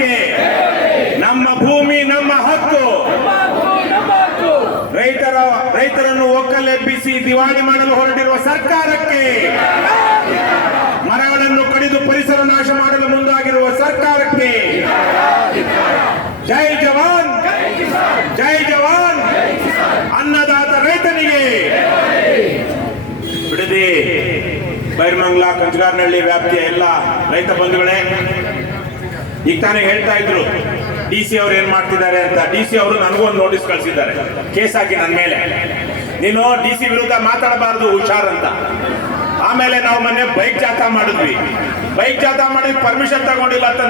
ಸರ್ಕಾರಕ್ಕೆ. ನಮ್ಮ ಭೂಮಿ ನಮ್ಮ ಹಕ್ಕು. ರೈತರನ್ನು ಒಕ್ಕಲೆಬ್ಬಿಸಿ ದಿವಾಳಿ ಮಾಡಲು ಹೊರಟಿರುವ ಸರ್ಕಾರಕ್ಕೆ, ಮರಗಳನ್ನು ಕಡಿದು ಪರಿಸರ ನಾಶ ಮಾಡಲು ಮುಂದಾಗಿರುವ ಸರ್ಕಾರಕ್ಕೆ ಜೈ ಜವಾನ್, ಜೈ ಜವಾನ್. ಅನ್ನದಾತ ರೈತನಿಗೆ. ಬಿಡದಿ, ಬೈರಮಂಗಲ, ಕಂಚಗಾರನಹಳ್ಳಿ ವ್ಯಾಪ್ತಿಯ ಎಲ್ಲ ರೈತ ಬಂಧುಗಳೇ, ಈಗ ತಾನೇ ಹೇಳ್ತಾ ಇದ್ರು DC ಅವ್ರು ಏನ್ ಮಾಡ್ತಿದ್ದಾರೆ ಅಂತ. DC ಅವರು ನನಗೂ ಒಂದು ನೋಟಿಸ್ ಕಳಿಸಿದ್ದಾರೆ, ಕೇಸ್ ಹಾಕಿ ನನ್ನ ಮೇಲೆ, ನೀನು DC ವಿರುದ್ಧ ಮಾತಾಡಬಾರದು ಹುಷಾರ್ ಅಂತ. ಆಮೇಲೆ ನಾವು ಮೊನ್ನೆ ಬೈಕ್ ಜಾಥಾ ಮಾಡಿದ್ವಿ ಪರ್ಮಿಷನ್ ತಗೊಂಡಿಲ್ಲ ಅಂತ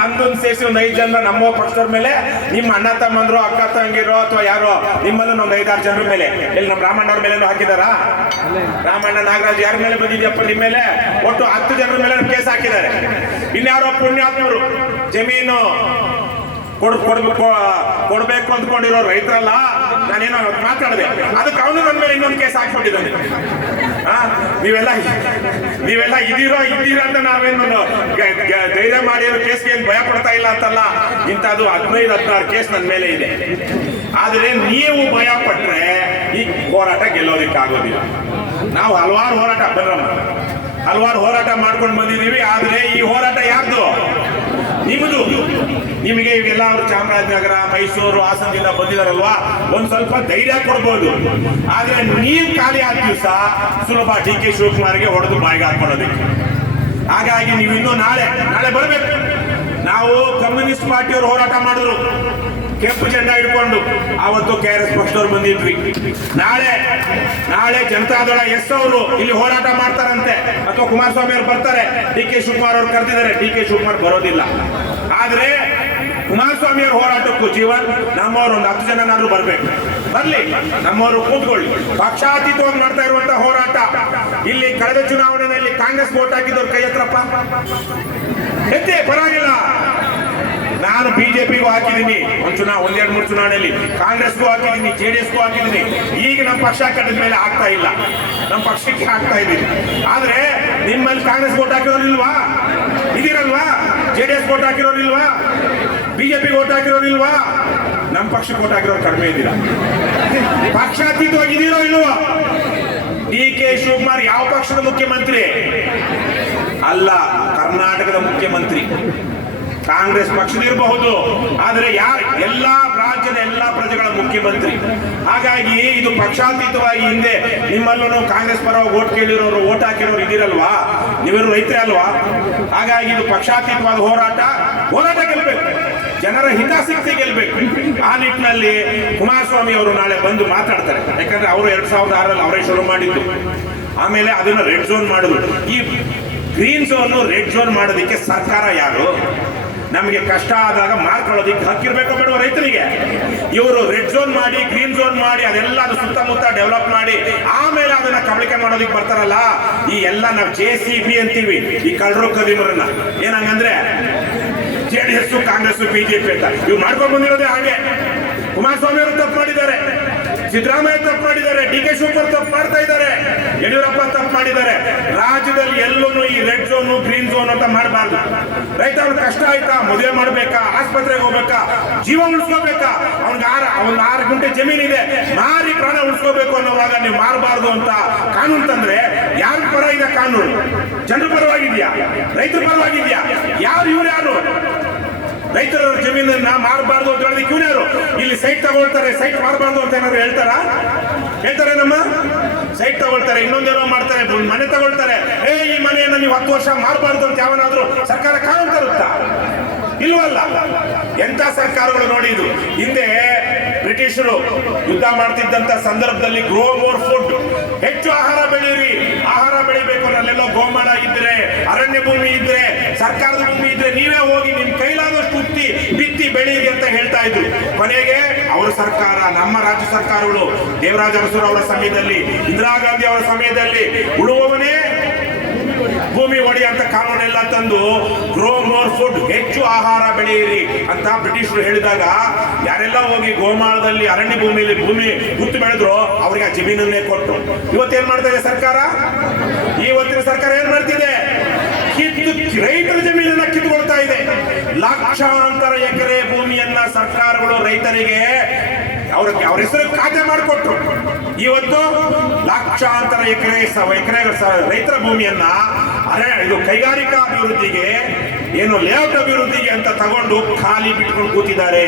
ನಂದೊಂದು ಸೇರಿಸಿ ಒಂದು 5 ಜನ ನಮ್ಮ ಪಕ್ಷದವ್ರ ಮೇಲೆ, ನಿಮ್ಮ ಅಣ್ಣ ತಮ್ಮಂದ್ರು ಅಕ್ಕ ತಂಗಿರೋ ಅಥವಾ ಯಾರೋ ನಿಮ್ಮಲ್ಲೂ ಒಂದು 5-6 ಜನರ ಮೇಲೆ, ಇಲ್ಲಿ ನಮ್ಮ ರಾಮಣ್ಣವ್ರ ಮೇಲೆ ಹಾಕಿದಾರಾ? ರಾಮಣ್ಣ, ನಾಗರಾಜ್ ಯಾರ ಮೇಲೆ ಬಂದಿದ್ಯಪ್ಪ ನಿಮ್ಮ ಮೇಲೆ? ಒಟ್ಟು 10 ಜನರ ಮೇಲೆ ಕೇಸ್ ಹಾಕಿದ್ದಾರೆ. ಇನ್ಯಾರೋ ಪುಣ್ಯಾತ್ಮರು ಜಮೀನು ಕೊಡ್ಬೇಕು ಅಂದ್ಕೊಂಡಿರೋ ರೈತರಲ್ಲ, ನಾನೇನೋ ಮಾತಾಡಿದೆ, ಅದಕ್ಕೆ ಅವನು ನನ್ನ ಮೇಲೆ ಇನ್ನೊಂದು ಕೇಸ್ ಹಾಕ್ಬಿಟ್ಟಿದ್ದಾನೆ. ನೀವೆಲ್ಲ ಇದ್ದೀರಾ ಅಂತ ನಾವೇನು ಧೈರ್ಯ ಮಾಡಿರೋ ಕೇಸ್ಗೆ ಏನು ಭಯ ಪಡ್ತಾ ಇಲ್ಲ ಅಂತಲ್ಲ. ಇಂಥದ್ದು 15-16 ಕೇಸ್ ನನ್ನ ಮೇಲೆ ಇದೆ. ಆದರೆ ನೀವು ಭಯ ಪಟ್ರೆ ಈ ಹೋರಾಟ ಗೆಲ್ಲೋದಿಕ್ಕಾಗೋದಿಲ್ಲ. ನಾವು ಹಲವಾರು ಹೋರಾಟ ಮಾಡ್ಕೊಂಡು ಬಂದಿದ್ದೀವಿ. ಆದರೆ ಈ ಹೋರಾಟ ಯಾರ್ದು? ನಿಮ್ಮದು. ನಿಮಗೆ ಇವೆಲ್ಲ ಅವರು ಚಾಮರಾಜನಗರ, ಮೈಸೂರು, ಹಾಸನದಿಂದ ಬಂದಿದಾರಲ್ವಾ, ಒಂದ್ ಸ್ವಲ್ಪ ಧೈರ್ಯ ಕೊಡ್ಬೋದು. ಆದ್ರೆ ನೀವು ಖಾಲಿ ಆದ ದಿವಸ ಸುಲಭ DK ಶಿವಕುಮಾರ್ಗೆ ಹೊಡೆದು ಬಾಯಿಗೆ ಹಾಕೊಳ್ಳೋದಕ್ಕೆ. ಹಾಗಾಗಿ ನೀವು ಇನ್ನೂ ನಾಳೆ ಬರಬೇಕು. ನಾವು ಕಮ್ಯುನಿಸ್ಟ್ ಪಾರ್ಟಿಯವರು ಹೋರಾಟ ಮಾಡಿದ್ರು, ಕೆಂಪು ಜೆಂಡಾ ಹಿಡ್ಕೊಂಡು. ಆವತ್ತು KRS ಪಕ್ಷದವ್ರು ಬಂದಿದ್ವಿ. ನಾಳೆ ಜನತಾದಳ ಎಸ್ ಅವರು ಇಲ್ಲಿ ಹೋರಾಟ ಮಾಡ್ತಾರಂತೆ, ಅಥವಾ ಕುಮಾರಸ್ವಾಮಿ ಅವರು ಬರ್ತಾರೆ. DK ಶಿವಕುಮಾರ್ ಅವರು ಕರೆದಿದ್ದಾರೆ. DK ಶಿವಕುಮಾರ್ ಬರೋದಿಲ್ಲ. ಆದ್ರೆ ಕುಮಾರಸ್ವಾಮಿ ಅವರ ಹೋರಾಟಕ್ಕೂ ಜೀವನ್, ನಮ್ಮವರು ಒಂದು 10 ಜನನಾದ್ರೂ ಬರ್ಲಿ, ನಮ್ಮವರು ಕೂತ್ಕೊಳ್ಳಿ. ಪಕ್ಷಾತೀತವಾಗಿ ಮಾಡ್ತಾ ಇರುವಂತಹ ಹೋರಾಟ. ಇಲ್ಲಿ ಕಳೆದ ಚುನಾವಣೆಯಲ್ಲಿ ಕಾಂಗ್ರೆಸ್ ವೋಟ್ ಹಾಕಿದವ್ರು ಕೈ ಹತ್ರಪ್ಪ ಎತ್ತೆ, ಪರವಾಗಿಲ್ಲ. ನಾನು BJPಗೂ ಹಾಕಿದ್ದೀನಿ, ಒಂದೆರಡು ಚುನಾವಣೆಯಲ್ಲಿ ಕಾಂಗ್ರೆಸ್ಗೂ ಹಾಕಿದ್ದೀನಿ, JDSಗೂ ಹಾಕಿದ್ದೀನಿ. ಈಗ ನಮ್ಮ ಪಕ್ಷ ಕಟ್ಟಿದ ಮೇಲೆ ಆಗ್ತಾ ಇಲ್ಲ, ನಮ್ಮ ಪಕ್ಷಕ್ಕೆ ಆಗ್ತಾ ಇದ್ದೀನಿ. ಆದ್ರೆ ನಿಮ್ಮಲ್ಲಿ ಕಾಂಗ್ರೆಸ್ ವೋಟ್ ಹಾಕಿರೋರಿಲ್ವಾ? ಇದೀರಲ್ವಾ? JDS ವೋಟ್ ಹಾಕಿರೋರಿಲ್ವಾ? BJP ವೋಟ್ ಹಾಕಿರೋರಿಲ್ವಾ? ನಮ್ಮ ಪಕ್ಷಕ್ಕೆ ವೋಟ್ ಹಾಕಿರೋರು ಕಡಿಮೆ ಇದ್ದೀರಾ. ಪಕ್ಷಾತೀತವಾಗಿದ್ದೀರೋ ಇಲ್ವೋ? DK ಶಿವಕುಮಾರ್ ಯಾವ ಪಕ್ಷದ ಮುಖ್ಯಮಂತ್ರಿ ಅಲ್ಲ, ಕರ್ನಾಟಕದ ಮುಖ್ಯಮಂತ್ರಿ. ಕಾಂಗ್ರೆಸ್ ಪಕ್ಷದಿರಬಹುದು, ಆದರೆ ಎಲ್ಲಾ ರಾಜ್ಯದ ಎಲ್ಲಾ ಪ್ರಜೆಗಳ ಮುಖ್ಯಮಂತ್ರಿ. ಹಾಗಾಗಿ ಇದು ಪಕ್ಷಾತೀತವಾಗಿ ಹಿಂದೆ ನಿಮ್ಮಲ್ಲೂ ಕಾಂಗ್ರೆಸ್ ಪರ ವೋಟ್ ಕೇಳಿರೋರು, ವೋಟ್ ಹಾಕಿರೋರು ಇದಿರಲ್ವಾ? ನೀವೆಲ್ಲರೂ ರೈತರೇ ಅಲ್ವಾ? ಹಾಗಾಗಿ ಇದು ಪಕ್ಷಾತೀತವಾದ ಹೋರಾಟ ಗೆಲ್ಬೇಕು, ಜನರ ಹಿತಾಸಕ್ತಿ ಗೆಲ್ಬೇಕು. ಆ ನಿಟ್ಟಿನಲ್ಲಿ ಕುಮಾರಸ್ವಾಮಿ ಅವರು ನಾಳೆ ಬಂದು ಮಾತಾಡ್ತಾರೆ. ಯಾಕಂದ್ರೆ ಅವರು 2006ರಲ್ಲಿ ಅವರೇ ಶುರು ಮಾಡಿದ್ದು. ಆಮೇಲೆ ಅದನ್ನ ರೆಡ್ ಝೋನ್ ಮಾಡಿದ್ರು. ಈ ಗ್ರೀನ್ ಝೋನ್ ರೆಡ್ ಝೋನ್ ಮಾಡೋದಕ್ಕೆ ಸರ್ಕಾರ ಯಾರು? ನಮಗೆ ಕಷ್ಟ ಆದಾಗ ಮಾರ್ಕೊಳ್ಳೋದಿಕ್ಕೆ ಹಕ್ಕಿರ್ಬೇಕು ಬೇಡ ರೈತರಿಗೆ? ಇವರು ರೆಡ್ ಝೋನ್ ಮಾಡಿ, ಗ್ರೀನ್ ಝೋನ್ ಮಾಡಿ, ಅದೆಲ್ಲ ಸುತ್ತಮುತ್ತ ಡೆವಲಪ್ ಮಾಡಿ ಆಮೇಲೆ ಅದನ್ನ ಕಬಳಿಕೆ ಮಾಡೋದಿಕ್ಕೆ ಬರ್ತಾರಲ್ಲ. ಈ ಎಲ್ಲ ನಾವು JCB ಅಂತೀವಿ, ಈ ಕಳ್ಳರು ಕದಿಮರನ್ನ. ಏನಂಗಂದ್ರೆ JDS, ಕಾಂಗ್ರೆಸ್, BJP ಅಂತ ಇವ್ರು ಮಾಡ್ಕೊಂಡು ಬಂದಿರೋದೇ ಹಾಗೆ. ಕುಮಾರಸ್ವಾಮಿ ಅವರು ತಪ್ಪು ಮಾಡಿದ್ದಾರೆ, ಸಿದ್ದರಾಮಯ್ಯ ತಪ್ಪು ಮಾಡಿದ್ದಾರೆ, DK ಶಿವಕುಮಾರ್ ತಪ್ಪು ಮಾಡ್ತಾ ಇದ್ದಾರೆ, ಯಡಿಯೂರಪ್ಪ ತಪ್ಪು ಮಾಡಿದ್ದಾರೆ. ರಾಜ್ಯದಲ್ಲಿ ಎಲ್ಲೂ ಈ ರೆಡ್ ಝೋನ್, ಗ್ರೀನ್ ಝೋನ್ ಅಂತ ಮಾಡಬಾರ್ದು. ರೈತ ಅವ್ರಿಗೆ ಕಷ್ಟ ಆಯ್ತಾ, ಮದುವೆ ಮಾಡ್ಬೇಕಾ, ಆಸ್ಪತ್ರೆಗೆ ಹೋಗ್ಬೇಕಾ, ಜೀವ ಉಳಿಸ್ಕೋಬೇಕಾ, ಅವ್ನಿಗೆ 6 ಗುಂಟೆ ಜಮೀನಿದೆ, ಮಾರಿ ಪ್ರಾಣ ಉಳಿಸ್ಕೋಬೇಕು ಅನ್ನೋವಾಗ ನೀವು ಮಾರಬಾರ್ದು ಅಂತ ಕಾನೂನು ತಂದ್ರೆ ಯಾರ ಪರ ಇದೆ ಕಾನೂನು? ಜನರ ಪರವಾಗಿದ್ಯಾ? ರೈತರ ಪರವಾಗಿದ್ಯಾ? ಇವ್ರು ಯಾರು? ರೈತರ ಜಮೀನನ್ನ ಮಾರಬಾರ್ದು ಅಂತ ಹೇಳೋದಕ್ಕೆ ಇವ್ರು ಇಲ್ಲಿ ಸೈಟ್ ತಗೊಳ್ತಾರೆ, ಸೈಟ್ ಮಾರಬಾರ್ದು ಅಂತ ಏನಾದ್ರು ಹೇಳ್ತಾರೆ? ನಮ್ಮ ಸೈಟ್ ತಗೊಳ್ತಾರೆ, ಇನ್ನೊಂದೇನೋ ಮಾಡ್ತಾರೆ, ಮನೆ ತಗೊಳ್ತಾರೆ. ಈ ಮನೆಯನ್ನ ನೀವು 10 ವರ್ಷ ಮಾರಬಾರ್ದು ಅಂತ ಯಾವನಾದ್ರೂ ಸರ್ಕಾರ ಕಾನೂನು ತರುತ್ತಾ? ಇಲ್ವಲ್ಲ. ಎಂತ ಸರ್ಕಾರಗಳು ನೋಡಿ ಇದು. ಹಿಂದೆ ಬ್ರಿಟಿಷರು ಯುದ್ಧ ಮಾಡ್ತಿದ್ದಂತ ಸಂದರ್ಭದಲ್ಲಿ ಗ್ರೋ ಮೋರ್ ಫುಡ್, ಹೆಚ್ಚು ಆಹಾರ ಬೆಳೀರಿ, ಆಹಾರ ಬೆಳಿಬೇಕು. ಅಲ್ಲೆಲ್ಲೋ ಗೋಮಾಳ ಇದ್ರೆ, ಅರಣ್ಯ ಭೂಮಿ ಇದ್ರೆ, ಸರ್ಕಾರದ ಭೂಮಿ ಇದ್ರೆ ನೀವೇ ಹೋಗಿ ನಿಮ್ ಕೈಲಾದಷ್ಟು ಬಿತ್ತಿ ಬೆಳೀರಿ ಅಂತ ಹೇಳ್ತಾ ಇದ್ರು. ಕೊನೆಗೆ ಅವರ ಸರ್ಕಾರ, ನಮ್ಮ ರಾಜ್ಯ ಸರ್ಕಾರಗಳು, ದೇವರಾಜ ಅರಸು ಅವರ ಸಮಯದಲ್ಲಿ, ಇಂದಿರಾ ಗಾಂಧಿ ಅವರ ಸಮಯದಲ್ಲಿ ಉಳುವವನೇ ಭೂಮಿ ಒಡೆಯ ಅಂತ ಕಾನೂನೆಲ್ಲ ತಂದು ಗ್ರೋ ಮೋರ್ ಫುಡ್, ಹೆಚ್ಚು ಆಹಾರ ಬೆಳೆಯಿರಿ ಅಂತ ಬ್ರಿಟಿಷರು ಹೇಳಿದಾಗ ಯಾರೆಲ್ಲ ಹೋಗಿ ಗೋಮಾಳದಲ್ಲಿ, ಅರಣ್ಯ ಭೂಮಿಯಲ್ಲಿ ಗುತ್ತು ಬೆಳೆದ್ರು ಅವ್ರಿಗೆ ಆ ಜಮೀನನ್ನೇ ಕೊಟ್ಟು. ಇವತ್ತೇನ್ ಮಾಡ್ತಾ ಇದೆ ಸರ್ಕಾರ? ಇವತ್ತಿನ ಸರ್ಕಾರ ಏನ್ ಮಾಡ್ತಿದೆ? ರೈತರ ಜಮೀನನ್ನ ಕಿತ್ತುಕೊಳ್ತಾ ಇದೆ. ಲಕ್ಷಾಂತರ ಎಕರೆ ಭೂಮಿಯನ್ನ ಸರ್ಕಾರಗಳು ರೈತರಿಗೆ ಅವ್ರ ಹೆಸರು ಖಾತೆ ಮಾಡಿಕೊಟ್ರು. ಇವತ್ತು ಲಕ್ಷಾಂತರ ಎಕರೆ ರೈತರ ಭೂಮಿಯನ್ನ ಇದು ಕೈಗಾರಿಕಾ ಅಭಿವೃದ್ಧಿಗೆ, ಏನು ಲೇಔಟ್ ಅಭಿವೃದ್ಧಿಗೆ ಅಂತ ತಗೊಂಡು ಖಾಲಿ ಬಿಟ್ಕೊಂಡು ಕೂತಿದ್ದಾರೆ.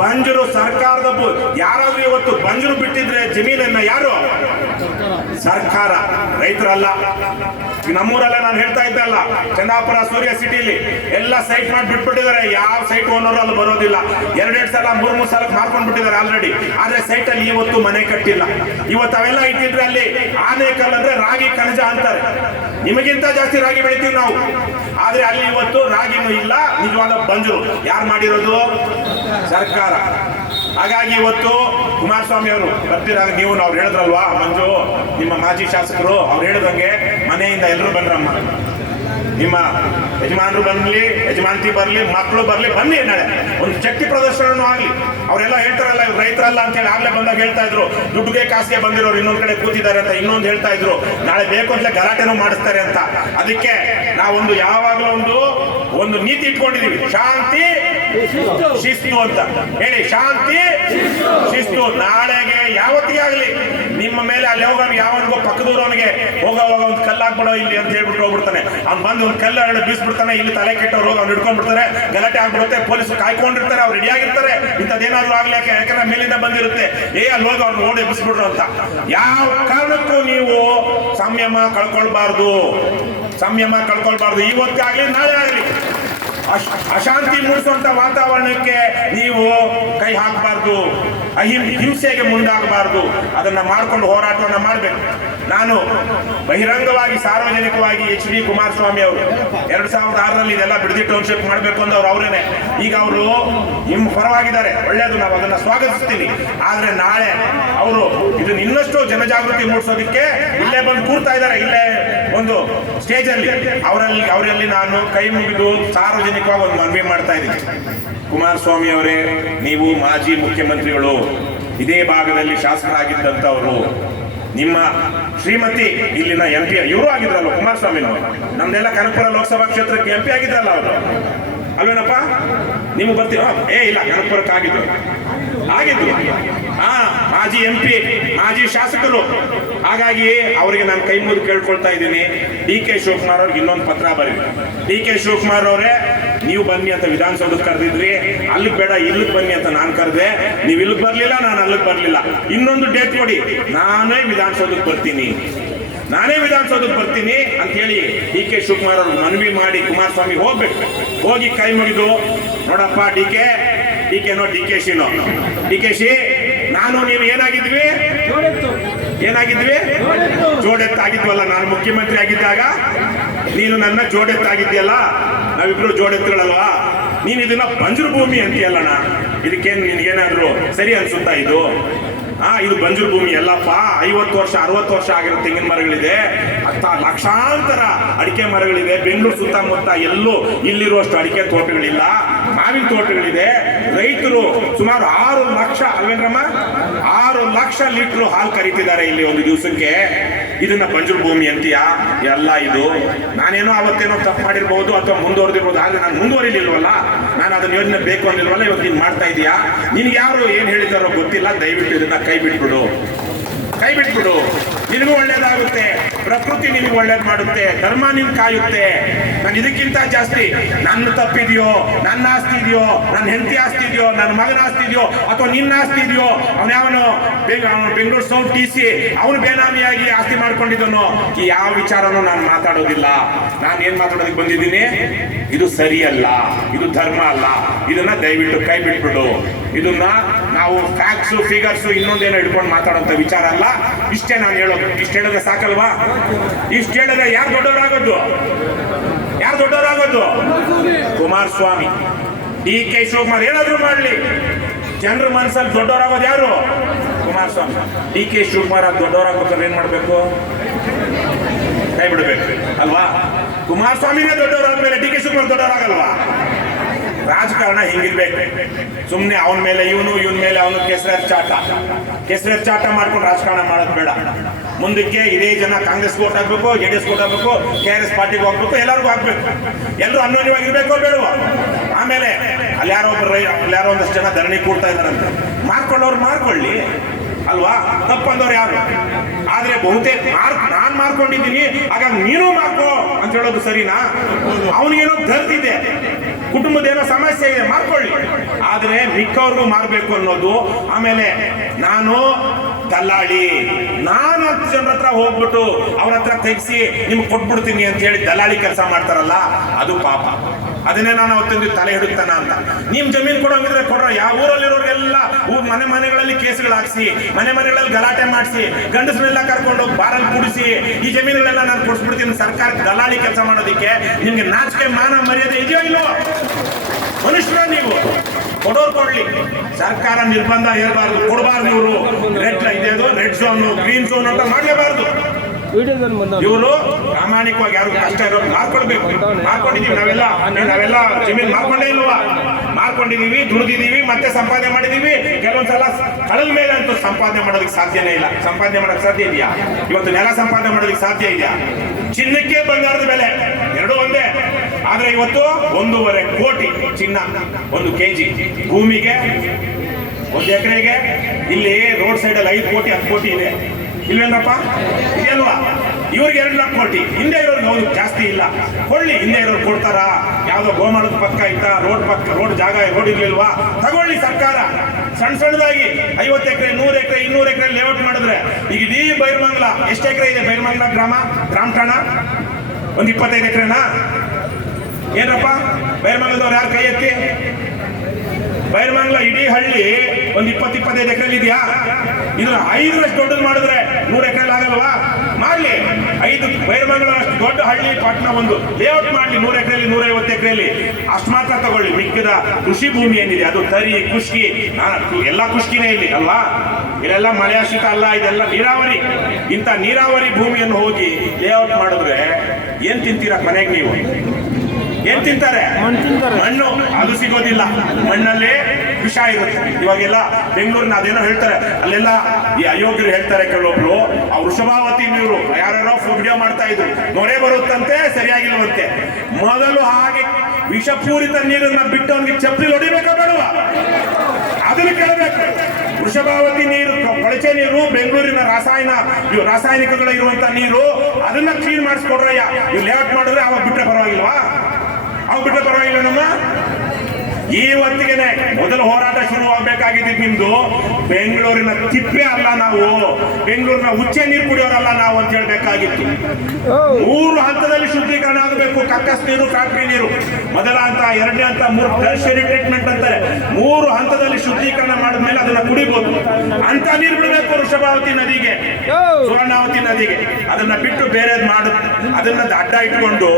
ಬಂಜರು ಸರ್ಕಾರದ ಯಾರಾದ್ರೂ ಇವತ್ತು ಬಂಜರು ಬಿಟ್ಟಿದ್ರೆ ಜಮೀನನ್ನ ಯಾರು? ಸರ್ಕಾರ, ರೈತರಲ್ಲ. ನಮ್ಮೂರಲ್ಲ, ನಾನು ಹೇಳ್ತಾ ಇದ್ದಲ್ಲ, ಚಂದಾಪುರ ಸೂರ್ಯ ಸಿಟಿಲಿ ಎಲ್ಲ ಸೈಟ್ ಮಾಡಿ ಬಿಟ್ಬಿಟ್ಟಿದ್ದಾರೆ. ಯಾವ ಸೈಟ್ ಓನರ್ ಅಲ್ಲಿ ಬರೋದಿಲ್ಲ. ಎರಡೆರಡು ಸಲ ಮೂರು ಸಲಕ್ಕೆ ಮಾರ್ಕೊಂಡ್ ಬಿಟ್ಟಿದ್ದಾರೆ ಆಲ್ರೆಡಿ. ಆದ್ರೆ ಸೈಟ್ ಅಲ್ಲಿ ಇವತ್ತು ಮನೆ ಕಟ್ಟಿಲ್ಲ. ಇವತ್ತು ಅವೆಲ್ಲ ಇಟ್ಟಿದ್ರೆ ಅಲ್ಲಿ ಆನೇಕಲ್ ಅಂದ್ರೆ ರಾಗಿ ಕಣಜ ಅಂತಾರೆ. ನಿಮಗಿಂತ ಜಾಸ್ತಿ ರಾಗಿ ಬೆಳಿತೀವಿ ನಾವು, ಆದ್ರೆ ಅಲ್ಲಿ ಇವತ್ತು ರಾಗಿನೂ ಇಲ್ಲ. ನಿಜವಾದ ಬಂಜರು ಯಾರು ಮಾಡಿರೋದು? ಸರ್ಕಾರ. ಹಾಗಾಗಿ ಇವತ್ತು ಕುಮಾರಸ್ವಾಮಿ ಅವರು ಬರ್ತಿರಾಗ ನೀವು ಅವ್ರು ಹೇಳಿದ್ರಲ್ವಾ, ಮಂಜು ನಿಮ್ಮ ಮಾಜಿ ಶಾಸಕರು ಅವ್ರು ಹೇಳಿದಂಗೆ ಮನೆಯಿಂದ ಎಲ್ಲರೂ ಬಂದ್ರಮ್ಮ, ನಿಮ್ಮ ಯಜಮಾನರು ಬರ್ಲಿ, ಯಜಮಾನತಿ ಬರ್ಲಿ, ಮಕ್ಕಳು ಬರ್ಲಿ, ಬನ್ನಿ ನಾಳೆ ಒಂದು ಶಕ್ತಿ ಪ್ರದರ್ಶನ ಆಗ್ಲಿ. ಅವರೆಲ್ಲ ಹೇಳ್ತಾರಲ್ಲ ರೈತರಲ್ಲ ಅಂತ ಹೇಳಿ ಆಗ್ಲೇ ಬಂದಾಗ ಹೇಳ್ತಾ ಇದ್ರು, ದುಡ್ಡುಗೆ ಕಾಸಿಗೆ ಬಂದಿರೋರು ಇನ್ನೊಂದ್ ಕಡೆ ಕೂತಿದ್ದಾರೆ ಅಂತ ಇನ್ನೊಂದು ಹೇಳ್ತಾ ಇದ್ರು. ನಾಳೆ ಬೇಕು ಅಂತಲೇ ಗಲಾಟೆನೂ ಮಾಡಿಸ್ತಾರೆ ಅಂತ. ಅದಕ್ಕೆ ನಾವೊಂದು ಯಾವಾಗಲೂ ಒಂದು ನೀತಿ ಇಟ್ಕೊಂಡಿದೀವಿ, ಶಾಂತಿ ಶಿಸ್ತು ಅಂತ ಹೇಳಿ. ಶಾಂತಿ ಶಿಸ್ತು. ನಾಳೆಗೆ ಯಾವತ್ತಿಗೆ ಆಗ್ಲಿ ನಿಮ್ಮ ಮೇಲೆ ಅಲ್ಲಿ ಹೋಗೋನು ಯಾವನಿಗೋ ಪಕ್ಕದೂರವನಿಗೆ ಹೋಗ ಒಂದು ಕಲ್ಲಾಕ್ಬಿಡೋ ಇಲ್ಲಿ ಅಂತ ಹೇಳ್ಬಿಟ್ಟು ಹೋಗ್ಬಿಡ್ತಾನೆ. ಅವ್ನು ಬಂದು ಒಂದು ಕಲ್ಲು ಎರಡು ಬೀಸ್ಬಿಡ್ತಾನೆ, ಇಲ್ಲಿ ತಲೆ ಕೆಟ್ಟವ್ರು ಹೋಗಿ ಅವ್ನು ಹಿಡ್ಕೊಂಡ್ಬಿಡ್ತಾರೆ, ಗಲಾಟೆ ಆಗ್ಬಿಡುತ್ತೆ, ಪೊಲೀಸರು ಕಾಯ್ಕೊಂಡಿರ್ತಾರೆ, ಅವ್ರು ರೆಡಿ ಆಗಿರ್ತಾರೆ ಇಂಥದ್ದೇನಾದ್ರೂ ಆಗ್ಲಿ ಯಾಕಂದ್ರೆ ಮೇಲಿಂದ ಬಂದಿರುತ್ತೆ, ಅಲ್ಲಿ ಹೋಗಿ ಅವ್ರನ್ನ ಓಡಿ ಎಬ್ಬಿಸ್ಬಿಡ್ರು ಅಂತ. ಯಾವ ಕಾರಣಕ್ಕೂ ನೀವು ಸಂಯಮ ಕಳ್ಕೊಳ್ಬಾರ್ದು. ಇವತ್ತೇ ಆಗ್ಲಿ ನಾಳೆ ಆಗ್ಲಿ ಅಶಾಂತಿ ಮೂಡಿಸುವಂತ ವಾತಾವರಣಕ್ಕೆ ನೀವು ಕೈ ಹಾಕಬಾರ್ದು, ಹಿಂಸೆಗೆ ಮುಂದಾಗಬಾರ್ದು. ಅದನ್ನ ಮಾಡ್ಕೊಂಡು ಹೋರಾಟವನ್ನ ಮಾಡ್ಬೇಕು. ನಾನು ಬಹಿರಂಗವಾಗಿ ಸಾರ್ವಜನಿಕವಾಗಿ ಎಚ್.ಡಿ. ಕುಮಾರಸ್ವಾಮಿ ಅವರು 2006ರಲ್ಲಿ ಇದೆಲ್ಲ ಬಿಡದಿ ಟೌನ್ಶಿಪ್ ಮಾಡಬೇಕು ಅಂದವ್ರು ಅವರೇನೆ. ಈಗ ಅವರು ನಿಮ್ಮ ಪರವಾಗಿದ್ದಾರೆ, ಒಳ್ಳೇದು, ನಾವು ಅದನ್ನ ಸ್ವಾಗತಿಸ್ತೀನಿ. ಆದ್ರೆ ನಾಳೆ ಅವರು ಇದನ್ನ ಇನ್ನಷ್ಟು ಜನಜಾಗೃತಿ ಮೂಡಿಸೋದಕ್ಕೆ ಇಲ್ಲೇ ಬಂದು ಕೂರ್ತಾ ಇದ್ದಾರೆ, ಇಲ್ಲೇ ಒಂದು ಸ್ಟೇಜ್ ಅಲ್ಲಿ. ಅವರಲ್ಲಿ ನಾನು ಕೈ ಮುಗಿದು ಸಾರ್ವಜನಿಕವಾಗಿ ಒಂದು ಮನವಿ ಮಾಡ್ತಾ ಇದ್ದೀನಿ. ಕುಮಾರಸ್ವಾಮಿ ಅವರೇ, ನೀವು ಮಾಜಿ ಮುಖ್ಯಮಂತ್ರಿಗಳು, ಇದೇ ಭಾಗದಲ್ಲಿ ಶಾಸಕರಾಗಿದ್ದಂಥವರು. ನಿಮ್ಮ ಶ್ರೀಮತಿ ಇಲ್ಲಿನ MP ಇವರು ಆಗಿದ್ರಲ್ಲ ಕುಮಾರಸ್ವಾಮಿನವರು, ನಮ್ದೆಲ್ಲ ಕನಕಪುರ ಲೋಕಸಭಾ ಕ್ಷೇತ್ರಕ್ಕೆ MP ಆಗಿದ್ರಲ್ಲ ಅವರು, ಅಲ್ವೇನಪ್ಪ? ನೀವು ಬರ್ತೀರಾ? ಇಲ್ಲ, ಕನಕಪುರಕ್ಕೆ ಆಗಿದ್ರು. ಮಾಜಿ MP, ಮಾಜಿ ಶಾಸಕರು. ಹಾಗಾಗಿ ಅವರಿಗೆ ನಾನು ಕೈ ಮುಗಿದು ಕೇಳ್ಕೊಳ್ತಾ ಇದ್ದೀನಿ, DK ಶಿವಕುಮಾರ್ ಅವ್ರಿಗೆ ಇನ್ನೊಂದು ಪತ್ರ ಬರೀ. DK ಶಿವಕುಮಾರ್ ಅವರೇ, ನೀವು ಬನ್ನಿ ಅಂತ ವಿಧಾನಸೌಧಕ್ಕೆ ಕರೆದಿದ್ರಿ, ಅಲ್ಲಿಗೆ ಬೇಡ ಇಲ್ಲಿಗೆ ಬನ್ನಿ ಅಂತ ನಾನು ಕರೆದೆ, ನೀವು ಇಲ್ಲಿಗೆ ಬರ್ಲಿಲ್ಲ, ನಾನು ಅಲ್ಲಿಗೆ ಬರ್ಲಿಲ್ಲ. ಇನ್ನೊಂದು ಡೇಟ್ ಕೊಡಿ, ನಾನೇ ವಿಧಾನಸೌಧಕ್ಕೆ ಬರ್ತೀನಿ ಅಂತ ಹೇಳಿ DK ಶಿವಕುಮಾರ್ ಅವ್ರಿಗೆ ಮನವಿ ಮಾಡಿ ಕುಮಾರಸ್ವಾಮಿ ಹೋಗ್ಬೇಕು. ಹೋಗಿ ಕೈ ಮುಗಿದು, ನೋಡಪ್ಪ DKನೋ DKಶಿ, ನಾನು ನೀವು ಏನಾಗಿದ್ವಿ? ಜೋಡೆತ್ತಾಗಿದ್ವಲ್ಲ. ನಾನು ಮುಖ್ಯಮಂತ್ರಿ ಆಗಿದ್ದಾಗ ನೀನು ನನ್ನ ಜೋಡೆತ್ತಾಗಿದ್ಯಲ್ಲ, ನಾವಿಬ್ರು ಜೋಡೆತ್ತುಗಳಲ್ವಾ? ನೀನು ಇದನ್ನ ಬಂಜರು ಭೂಮಿ ಅಂತೀಯಲ್ಲಣ್ಣ, ಇದಕ್ಕೇನು ನಿನ್ಗೇನಾದ್ರು ಸರಿ ಅನ್ಸುತ್ತಾ? ಇದು ಬಂಜರು ಭೂಮಿ ಎಲ್ಲಪ್ಪ. 50 ವರ್ಷ 60 ವರ್ಷ ಆಗಿರೋ ತೆಂಗಿನ ಮರಗಳಿದೆ, ಲಕ್ಷಾಂತರ ಅಡಿಕೆ ಮರಗಳಿದೆ. ಬೆಂಗಳೂರು ಸುತ್ತಮುತ್ತ ಎಲ್ಲೂ ಇಲ್ಲಿರುವಷ್ಟು ಅಡಿಕೆ ತೋಟಗಳಿಲ್ಲ, ಮಾವಿನ ತೋಟಗಳಿದೆ. ರೈತರು ಸುಮಾರು 6 ಲಕ್ಷ ಅಲ್ವೇನ್ರಮ್ಮ, 6 ಲಕ್ಷ ಲೀಟರ್ ಹಾಲು ಕರೀತಿದ್ದಾರೆ ಇಲ್ಲಿ ಒಂದು ದಿವಸಕ್ಕೆ. ಇದನ್ನ ಬಂಜರು ಭೂಮಿ ಅಂತೀಯಾ? ಎಲ್ಲ ಇದು ನಾನೇನೋ ಅವತ್ತೇನೋ ತಪ್ಪು ಮಾಡಿರ್ಬೋದು ಅಥವಾ ಮುಂದುವರೆದಿರ್ಬೋದು, ಆದ್ರೆ ನಾನು ಮುಂದುವರಿಲಿಲ್ವಲ್ಲ, ನಾನು ಅದನ್ನ ಯೋಜನೆ ಬೇಕು ಅಂದಿಲ್ವಲ್ಲ, ಇವತ್ತು ನೀನು ಮಾಡ್ತಾ ಇದೀಯಾ? ನಿನ್ಗೆ ಯಾರು ಏನ್ ಹೇಳಿದಾರೋ ಗೊತ್ತಿಲ್ಲ, ದಯವಿಟ್ಟು ಇದನ್ನ ಕೈ ಬಿಟ್ಬಿಡು. ನಿನಗೂ ಒಳ್ಳೇದಾಗುತ್ತೆ, ಪ್ರಕೃತಿ ನಿನಗೆ ಒಳ್ಳೇದು ಮಾಡುತ್ತೆ, ಧರ್ಮ ನಿನ್ ಕಾಯುತ್ತೆ. ನಾನು ಇದಕ್ಕಿಂತ ಜಾಸ್ತಿ ನನ್ನ ತಪ್ಪಿದೆಯೋ, ನನ್ನ ಆಸ್ತಿ ಇದೆಯೋ, ನನ್ನ ಹೆಂಡತಿ ಆಸ್ತಿ ಇದೆಯೋ, ನನ್ನ ಮಗನ ಆಸ್ತಿ ಇದೆಯೋ, ಅಥವಾ ನಿನ್ನ ಆಸ್ತಿ ಇದೆಯೋ, ಅವನು ಬೆಂಗಳೂರು ಸೌತ್ TC ಅವನು ಬೇನಾಮಿಯಾಗಿ ಆಸ್ತಿ ಮಾಡ್ಕೊಂಡಿದ್ದನೋ, ಈ ಯಾವ ವಿಚಾರನೂ ನಾನು ಮಾತಾಡೋದಿಲ್ಲ. ನಾನು ಏನ್ ಮಾತಾಡೋದಕ್ಕೆ ಬಂದಿದ್ದೀನಿ? ಇದು ಸರಿಯಲ್ಲ, ಇದು ಧರ್ಮ ಅಲ್ಲ. ಇದನ್ನ ದಯವಿಟ್ಟು ಕೈ ಬಿಟ್ಬಿಡು. ಇದನ್ನ ನಾವು ಫ್ಯಾಕ್ಟ್ಸು ಫಿಗರ್ಸು ಇನ್ನೊಂದೇನೋ ಇಟ್ಕೊಂಡು ಮಾತಾಡೋಂಥ ವಿಚಾರ ಅಲ್ಲ. ಇಷ್ಟೇ ನಾನು ಹೇಳೋದು. ಇಷ್ಟು ಹೇಳಿದ್ರೆ ಸಾಕಲ್ವಾ? ಇಷ್ಟು ಹೇಳಿದ್ರೆ ಯಾರು ದೊಡ್ಡವರಾಗೋದು? ಕುಮಾರಸ್ವಾಮಿ. DK ಶಿವಕುಮಾರ್ ಏನಾದ್ರು ಮಾಡ್ಲಿ, ಜನರ ಮನಸ್ಸಲ್ಲಿ ದೊಡ್ಡವರಾಗೋದು ಯಾರು? ಕುಮಾರಸ್ವಾಮಿ. DK ಶಿವಕುಮಾರ್ ದೊಡ್ಡವರಾಗ್ಬೇಕಾದ್ರೆ ಏನ್ ಮಾಡ್ಬೇಕು? ಕೈ ಬಿಡ್ಬೇಕು ಅಲ್ವಾ? ಕುಮಾರಸ್ವಾಮಿನೇ ದೊಡ್ಡವರಾದ್ಮೇಲೆ DK ಶಿವಕುಮಾರ್ ದೊಡ್ಡವರಾಗಲ್ವಾ? ರಾಜಕಾರಣ ಹಿಂಗಿರ್ಬೇಕು. ಸುಮ್ಮನೆ ಅವನ ಮೇಲೆ ಇವನು, ಇವನ್ ಮೇಲೆ ಅವನು ಕೆಸರ ಚಾಟ ಮಾಡ್ಕೊಂಡು ರಾಜಕಾರಣ ಮಾಡೋದು ಬೇಡ. ಮುಂದಕ್ಕೆ ಇದೇ ಜನ ಕಾಂಗ್ರೆಸ್ ವೋಟ್ ಹಾಕ್ಬೇಕು, JDS ವೋಟ್ ಹಾಕ್ಬೇಕು, KRS ಪಾರ್ಟಿಗೆ ಹೋಗ್ಬೇಕು, ಎಲ್ಲರಿಗೂ ಹಾಕ್ಬೇಕು. ಎಲ್ಲರೂ ಅನ್ಯೋನ್ಯವಾಗಿರ್ಬೇಕೋ ಬೇಡವೋ? ಆಮೇಲೆ ಅಲ್ಯಾರೋ ಒಂದಷ್ಟು ಜನ ಧರಣಿ ಕೂಡ್ತಾ ಇದ್ದಾರಂತೆ. ಮಾರ್ಕೊಂಡವ್ರು ಮಾರ್ಕೊಳ್ಳಿ ಅಲ್ವಾ, ತಪ್ಪಂದವ್ರು ಯಾರು? ಆದ್ರೆ ಬಹುತೇಕ ನಾನ್ ಮಾರ್ಕೊಂಡಿದ್ದೀನಿ, ಹಾಗಾಗಿ ನೀನು ಮಾರ್ಕೋ ಅಂತ ಹೇಳೋದು ಸರಿನಾ? ಅವನಿಗೇನೋ ಧರ್ತಿದೆ, ಕುಟುಂಬದ ಸಮಸ್ಯೆ ಇದೆ, ಮಾಡ್ಕೊಳ್ಳಿ. ಆದ್ರೆ ಮಿಕ್ಕವ್ರಿಗೂ ಮಾರ್ಬೇಕು ಅನ್ನೋದು. ಆಮೇಲೆ ನಾನು ದಲ್ಲಾಳಿ, ನಾನು 10 ಜನರ ಹತ್ರ ಹೋಗ್ಬಿಟ್ಟು ಅವ್ರ ಹತ್ರ ತೆಗ್ಸಿ ನಿಮ್ಗೆ ಕೊಟ್ಬಿಡ್ತೀನಿ ಅಂತ ಹೇಳಿ ದಲ್ಲಾಳಿ ಕೆಲಸ ಮಾಡ್ತಾರಲ್ಲ, ಅದು ಪಾಪ. ಅದನ್ನೇ ನಾನು ಅವತ್ತೊಂದು ತಲೆ ಹಿಡುತ್ತಾನ ಅಂತ. ನಿಮ್ ಜಮೀನು ಕೊಡೋಂಗಿದ್ರೆ ಕೊಡ್ರ. ಯಾವ ಊರಲ್ಲಿರೋರಿಗೆಲ್ಲ ಮನೆಗಳಲ್ಲಿ ಕೇಸುಗಳು ಹಾಕ್ಸಿ, ಮನೆಗಳಲ್ಲಿ ಗಲಾಟೆ ಮಾಡಿಸಿ, ಗಂಡಸರೆಲ್ಲ ಕರ್ಕೊಂಡು ಬಾರಲ್ಲಿ ಕುಡಿಸಿ, ಈ ಜಮೀನುಗಳೆಲ್ಲ ನಾನು ಕೊಡಿಸ್ಬಿಡ್ತೀನಿ ಸರ್ಕಾರಕ್ಕೆ ದಲ್ಲಾಳಿ ಕೆಲಸ ಮಾಡೋದಕ್ಕೆ. ನಿಮ್ಗೆ ನಾಚಿಕೆ ಮಾನ ಮರ್ಯಾದೆ ಇದೆಯೋ ಇಲ್ಲೋ? ಮನುಷ್ಯರ ನೀವು? ಕೊಡೋರು ಕೊಡ್ಲಿ, ಸರ್ಕಾರ ನಿರ್ಬಂಧ ಹೇರಬಾರ್ದು, ಕೊಡಬಾರ್ದು. ಇವರು ರೆಡ್ ಝೋನ್, ಗ್ರೀನ್ ಝೋನ್ ಅಂತ ಮಾಡಲೇಬಾರ್ದು. ಇವರು ಪ್ರಾಮಾಣಿಕವಾಗಿ ಯಾರು ಕಷ್ಟ ಇರೋರು ಮಾರ್ಕೊಡ್ಬೇಕು. ಮಾರ್ಕೊಂಡಿದೀವಿ ನಾವೆಲ್ಲ ಜಮೀನು ಮಾರ್ಕೊಂಡೇ ಇಲ್ವಾ? ಮಾರ್ಕೊಂಡಿದೀವಿ, ದುಡಿದಿದೀವಿ, ಮತ್ತೆ ಸಂಪಾದನೆ ಮಾಡಿದೀವಿ. ಕೆಲವೊಂದ್ಸಲ ಕಡಲ ಮೇಲೆ ಅಂತೂ ಸಂಪಾದನೆ ಮಾಡೋದಕ್ಕೆ ಸಾಧ್ಯನೇ ಇಲ್ಲ. ಸಂಪಾದನೆ ಮಾಡೋದಕ್ಕೆ ಸಾಧ್ಯ ಇದೆಯಾ? ಇವತ್ತು ನೆಲ ಸಂಪಾದನೆ ಮಾಡೋದಕ್ಕೆ ಸಾಧ್ಯ ಇದೆಯಾ? ಚಿನ್ನಕ್ಕೆ ಬಂಗಾರದ ಬೆಲೆ ಎರಡೂ ಒಂದೇ. ಆದ್ರೆ ಇವತ್ತು 1.5 ಕೋಟಿ ಚಿನ್ನ 1 kg. ಭೂಮಿಗೆ 1 ಎಕರೆಗೆ ಇಲ್ಲಿ ರೋಡ್ ಸೈಡ್ ಅಲ್ಲಿ 5 ಕೋಟಿ 10 ಕೋಟಿ ಇದೆ. ಇಲ್ವೇನಪ್ಪ? ಇದೆಯಲ್ವಾ? ಇವ್ರಿಗೆ 2 ಲಕ್ಷ ಕೋಟಿ. ಹಿಂದೆ ಇರೋರಿಗೆ ಹೌದು ಜಾಸ್ತಿ ಇಲ್ಲ, ಕೊಳ್ಳಿ. ಹಿಂದೆ ಇರೋರು ಕೊಡ್ತಾರ? ಯಾವ್ದೋ ಗೋಮಾಳದ ಪಕ್ಕ ಇತ್ತ, ರೋಡ್ ಜಾಗ ರೋಡ್ ಇರ್ಲಿಲ್ವಾ? ತಗೊಳ್ಳಿ ಸರ್ಕಾರ. ಸಣ್ಣದಾಗಿ 50 ಎಕರೆ, 100 ಎಕರೆ, 200 ಎಕರೆ ಲೇಔಟ್ ಮಾಡಿದ್ರೆ ಈಗ ಇಡೀ ಬೈರಮಂಗಲ ಎಷ್ಟು ಎಕರೆ ಇದೆ? ಬೈರಮಂಗಲ ಗ್ರಾಮ ಠಾಣ ಒಂದು 25 ಎಕರೆನಾ? ಏನಪ್ಪ ಬೈರಮಂಗಲದವ್ರು ಯಾರು ಕೈ ಎತ್ತಿ? ಬೈರಮಂಗಲ ಇಡೀ ಹಳ್ಳಿ ಒಂದು 20-25 ಎಕರೆ ಇದೆಯಾ? ಇದನ್ನ 5ರಷ್ಟು ದೊಡ್ಡದು ಮಾಡಿದ್ರೆ 100 ಎಕರೆ ಆಗಲ್ವಾ? ಮಾಡ್ಲಿ. 5 ಬೈರಮಂಗಲ ಅಷ್ಟು ದೊಡ್ಡ ಹಳ್ಳಿ ಪಟ್ಟಣ ಒಂದು ಲೇಔಟ್ ಮಾಡ್ಲಿ, 100 ಎಕರೆಯಲ್ಲಿ 150 ಎಕರೆಯಲ್ಲಿ ಅಷ್ಟು ಮಾತ್ರ ತಗೊಳ್ಳಿ. ಮಿಕ್ಕಿದ ಕೃಷಿ ಭೂಮಿ ಏನಿದೆ ಅದು ತರಿ, ಕುಷ್ಕಿ, ಎಲ್ಲ ಕುಷ್ಕಿನೇ ಇಲ್ಲಿ ಅಲ್ವಾ? ಇಲ್ಲೆಲ್ಲ ಮಳೆಯಾಶ್ರಿತ ಅಲ್ಲ, ಇದೆಲ್ಲ ನೀರಾವರಿ. ಇಂಥ ನೀರಾವರಿ ಭೂಮಿಯನ್ನು ಹೋಗಿ ಲೇಔಟ್ ಮಾಡಿದ್ರೆ ಏನ್ ತಿಂತೀರಾ ಮನೆಗೆ ನೀವು? ಏನ್ ತಿಂತಾರೆ? ಮಣ್ಣು. ಅದು ಸಿಗೋದಿಲ್ಲ. ಮಣ್ಣಲ್ಲಿ ವಿಷ ಇರುತ್ತೆ. ಇವಾಗೆಲ್ಲ ಬೆಂಗಳೂರಿನ ಅದೇನೋ ಹೇಳ್ತಾರೆ, ಅಲ್ಲೆಲ್ಲ ಈ ಅಯೋಗ್ಯರು ಹೇಳ್ತಾರೆ ಕೆಲವೊಬ್ರು, ಆ ವೃಷಭಾವತಿ ನೀರು ಯಾರ್ಯಾರೋ ವಿಡಿಯೋ ಮಾಡ್ತಾ ಇದ್ರು, ನೊರೆ ಬರುತ್ತಂತೆ, ಸರಿಯಾಗಿಲ್ವಂತೆ. ಮೊದಲು ಹಾಗೆ ವಿಷಪೂರಿತ ನೀರನ್ನ ಬಿಟ್ಟು ಅವ್ನಿಗೆ ಚಪ್ಪಲಿ ಹೊಡಿಬೇಕಾ ಬೇಡವ? ಅದನ್ನ ಕೇಳಬೇಕು. ವೃಷಭಾವತಿ ನೀರು, ಕೊಳಚೆ ನೀರು, ಬೆಂಗಳೂರಿನ ರಾಸಾಯನಿಕಗಳು ಇರುವಂತ ನೀರು, ಅದನ್ನ ಕ್ಲೀನ್ ಮಾಡಿಸ್ಕೊಡ್ರಯ್ಯ. ನೀವು ಲೇಔಟ್ ಮಾಡಿದ್ರೆ ಅವಾಗ ಬಿಟ್ರೆ ಪರವಾಗಿಲ್ವಾ? ನಮ್ಮ ಇವತ್ತಿಗೆ ಮೊದಲು ಹೋರಾಟ ಶುರುವಾಗಬೇಕಾಗಿದ್ದು ನಿಮ್ದು ಬೆಂಗಳೂರಿನ ತಿಪ್ಪೆ ಅಲ್ಲ ನಾವು, ಬೆಂಗಳೂರಿನ ಉಚ್ಚೆ ನೀರು ಕುಡಿಯೋರಲ್ಲ ನಾವು ಅಂತ ಹೇಳ್ಬೇಕಾಗಿತ್ತು. 3 ಹಂತದಲ್ಲಿ ಶುದ್ಧೀಕರಣ ಆಗಬೇಕು. ಕಕ್ಕಸ್ ನೀರು, ಫ್ಯಾಕ್ಟರಿ ನೀರು, ಮೊದಲ ಹಂತ, 2ನೇ ಹಂತ, 3 ಟರ್ಷರಿ ಟ್ರೀಟ್ಮೆಂಟ್ ಅಂತಾರೆ. 3 ಹಂತದಲ್ಲಿ ಶುದ್ಧೀಕರಣ ಮಾಡಿದ್ಮೇಲೆ ಅದನ್ನ ಕುಡಿಬಹುದು. ಅಂತ ನೀರು ಬಿಡಬೇಕು ವೃಷಭಾವತಿ ನದಿಗೆ, ಸುವರ್ಣಾವತಿ ನದಿಗೆ. ಅದನ್ನ ಬಿಟ್ಟು ಬೇರೆದ್ ಅದನ್ನ ಅಡ್ಡ ಇಟ್ಕೊಂಡು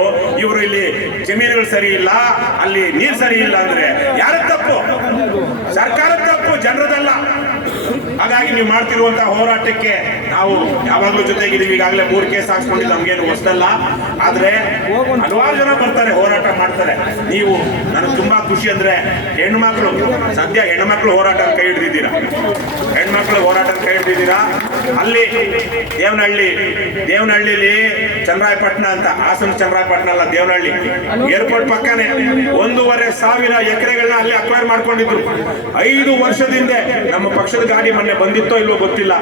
ಇವರು ಇಲ್ಲಿ ಜಮೀನುಗಳು ಸರಿ ಇಲ್ಲ, ಅಲ್ಲಿ ನೀರು ಸರಿ ಇಲ್ಲ ಅಂದ್ರೆ ಯಾರ ತಪ್ಪು? ಸರ್ಕಾರದ ತಪ್ಪು, ಜನರದಲ್ಲ. ಹಾಗಾಗಿ ನೀವು ಮಾಡ್ತಿರುವಂತಹ ಹೋರಾಟಕ್ಕೆ ನಾವು ಯಾವಾಗಲೂ ಜೊತೆಗಿದ್ದೀವಿ. ಈಗಾಗಲೇ 3 ಕೇಸ್ ಹಾಕ್ಸ್ಕೊಂಡಿದ್ದು ನಮ್ಗೇನು ಹೊಸದಲ್ಲ. ಆದ್ರೆ ಹಲವಾರು ಜನ ಬರ್ತಾರೆ, ಹೋರಾಟ ಮಾಡ್ತಾರೆ. ನೀವು ನನಗೆ ತುಂಬಾ ಖುಷಿ ಅಂದ್ರೆ ಹೆಣ್ಮಕ್ಳು, ಸದ್ಯ ಹೆಣ್ಮಕ್ಳು ಹೋರಾಟ ಕೈ ಹಿಡಿದಿದ್ದೀರಾ. ಹೆಣ್ಮಕ್ಳು ಹೋರಾಟ ಕೈ ಹಿಡಿದಿದ್ದೀರಾ. ಅಲ್ಲಿ ದೇವನಹಳ್ಳಿಲಿ ಚಂದ್ರಾಯಪಟ್ಟಣ ಅಂತ, ಹಾಸನ ಚಂದ್ರಾಯಪಟ್ಟಣ ಅಲ್ಲ, ದೇವನಹಳ್ಳಿ ಏರ್ಪೋರ್ಟ್ ಪಕ್ಕನೆ 1,500 ಎಕರೆಗಳನ್ನ ಅಲ್ಲಿ ಅಕ್ವೈರ್ ಮಾಡ್ಕೊಂಡಿದ್ರು. 5 ವರ್ಷದಿಂದ ನಮ್ಮ ಪಕ್ಷದ ಗಾಡಿ ಮೊನ್ನೆ ಬಂದಿತ್ತೋ ಇಲ್ವೋ ಗೊತ್ತಿಲ್ಲ.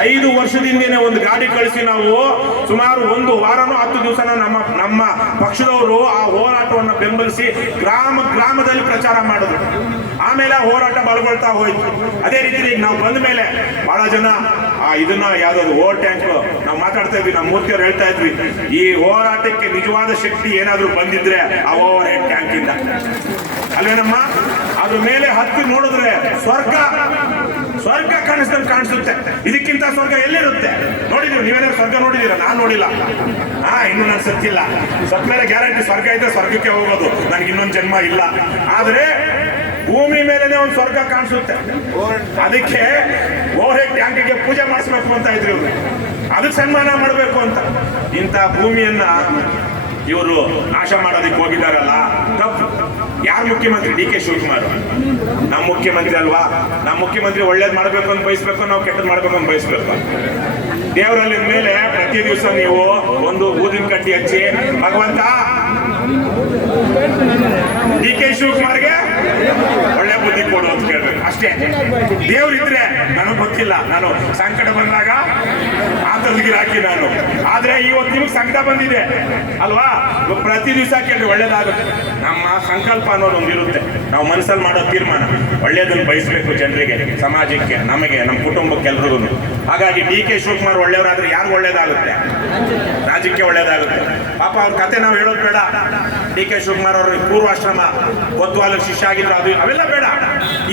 5 ವರ್ಷದಿಂದನೇ ಒಂದು ಗಾಡಿ ಕಳಿಸಿ ನಾವು ಸುಮಾರು 1 ವಾರನೋ 10 ದಿವಸನ ನಮ್ಮ ಪಕ್ಷದವರು ಆ ಹೋರಾಟವನ್ನು ಬೆಂಬಲಿಸಿ ಗ್ರಾಮದಲ್ಲಿ ಪ್ರಚಾರ ಮಾಡಿದ್ರು. ಆಮೇಲೆ ಹೋರಾಟ ಬಲಗೊಳ್ತಾ ಹೋಯ್ತು. ಅದೇ ರೀತಿ ನಾವು ಬಂದ ಮೇಲೆ ಬಹಳ ಜನ ಇದನ್ನ ಯಾವ್ದಾದ್ರು ಓವರ್ ಟ್ಯಾಂಕ್ ನಾವು ಮಾತಾಡ್ತಾ ಇದ್ವಿ, ನಮ್ಮ ಮೂರ್ತಿಯವರು ಹೇಳ್ತಾ ಇದ್ವಿ, ಈ ಹೋರಾಟಕ್ಕೆ ನಿಜವಾದ ಶಕ್ತಿ ಏನಾದ್ರೂ ಬಂದಿದ್ರೆ ಆ ಓವರ್ ಹೆಡ್ ಟ್ಯಾಂಕ್ ಇಂದ ಅಲ್ವೇನಮ್ಮ? ಅದ್ರ ಮೇಲೆ ಹತ್ತಿ ನೋಡಿದ್ರೆ ಸ್ವರ್ಗ ಕಾಣಿಸುತ್ತೆ. ಇದಕ್ಕಿಂತ ಸ್ವರ್ಗ ಎಲ್ಲಿರುತ್ತೆ? ನೋಡಿದೀವಿ, ನೀವೇನಾದ್ರು ಸ್ವರ್ಗ ನೋಡಿದೀರಾ? ನಾನು ನೋಡಿಲ್ಲ. ಇನ್ನು ನಾನು ಸತ್ತಿಲ್ಲ. ಸತ್ತ ಮೇಲೆ ಗ್ಯಾರಂಟಿ ಸ್ವರ್ಗ ಇದ್ರೆ ಸ್ವರ್ಗಕ್ಕೆ ಹೋಗೋದು. ನನಗೆ ಇನ್ನೊಂದು ಜನ್ಮ ಇಲ್ಲ. ಆದ್ರೆ ಭೂಮಿ ಮೇಲೆನೆ ಒಂದು ಸ್ವರ್ಗ ಕಾಣಿಸುತ್ತೆ. ಅದಕ್ಕೆ ಓವರ್ ಹೆಡ್ ಟ್ಯಾಂಕಿಗೆ ಪೂಜೆ ಮಾಡಿಸ್ಬೇಕು ಅಂತ ಇದ್ರು ಇವರು, ಅದಕ್ಕೆ ಸನ್ಮಾನ ಮಾಡಬೇಕು ಅಂತ. ಇಂಥ ಭೂಮಿಯನ್ನ ಇವರು ನಾಶ ಮಾಡೋದಕ್ಕೆ ಹೋಗಿದಾರಲ್ಲ, ತಪ್ಪು. ಯಾರು ಮುಖ್ಯಮಂತ್ರಿ? ಡಿ ಕೆ ಶಿವಕುಮಾರ್ ನಮ್ಮ ಮುಖ್ಯಮಂತ್ರಿ ಅಲ್ವಾ? ನಮ್ಮ ಮುಖ್ಯಮಂತ್ರಿ ಒಳ್ಳೇದ್ ಮಾಡ್ಬೇಕು ಅಂತ ಬಯಸ್ಬೇಕು, ನಾವು ಕೆಟ್ಟದ್ ಮಾಡ್ಬೇಕು ಅಂತ ಬಯಸ್ಬೇಕು. ದೇವರಲ್ಲಿ ಮೇಲೆ ಪ್ರತಿ ದಿವಸ ನೀವು ಒಂದು ಊದಿನ ಕಡ್ಡಿ ಹಚ್ಚಿ, ಭಗವಂತ ಡಿ ಕೆ ಶಿವಕುಮಾರ್ಗೆ ಒಳ್ಳೆ ಬುದ್ಧಿ ಕೊಡು ಅಂತ ಕೇಳ್ಬೇಕು ಅಷ್ಟೇ. ದೇವ್ರಿದ್ರೆ ನನಗೆ ಗೊತ್ತಿಲ್ಲ, ನಾನು ಸಂಕಟ ಬಂದಾಗ ಆತಂದಿಗೆ ಹಾಕಿ ನಾನು. ಆದ್ರೆ ಇವತ್ತು ನಿಮ್ಗೆ ಸಂಕಟ ಬಂದಿದೆ ಅಲ್ವಾ? ಪ್ರತಿ ದಿವಸ ಕೇಳಿ ಒಳ್ಳೇದಾಗುತ್ತೆ. ನಮ್ಮ ಸಂಕಲ್ಪ ಅನ್ನೋದು ಒಂದಿರುತ್ತೆ, ನಾವು ಮನಸ್ಸಲ್ಲಿ ಮಾಡೋ ತೀರ್ಮಾನ ಒಳ್ಳೇದನ್ನು ಬಯಸ್ಬೇಕು ಜನರಿಗೆ, ಸಮಾಜಕ್ಕೆ, ನಮಗೆ, ನಮ್ಮ ಕುಟುಂಬಕ್ಕೆ, ಎಲ್ರಿಗೂ. ಹಾಗಾಗಿ ಡಿ ಕೆ ಶಿವಕುಮಾರ್ ಒಳ್ಳೆಯವರಾದ್ರೆ ಯಾರು ಒಳ್ಳೇದಾಗುತ್ತೆ? ರಾಜ್ಯಕ್ಕೆ ಒಳ್ಳೇದಾಗುತ್ತೆ. ಪಾಪ ಅವ್ರ ಕತೆ ನಾವು ಹೇಳೋದು ಬೇಡ. ಡಿ ಕೆ ಶಿವಕುಮಾರ್ ಅವರು ಪೂರ್ವಾಶ್ರಮ ಕೊತ್ವಾಲ ಶಿಷ್ಯ ಆಗಿದ್ರು, ಅದು ಅವೆಲ್ಲ ಬೇಡ.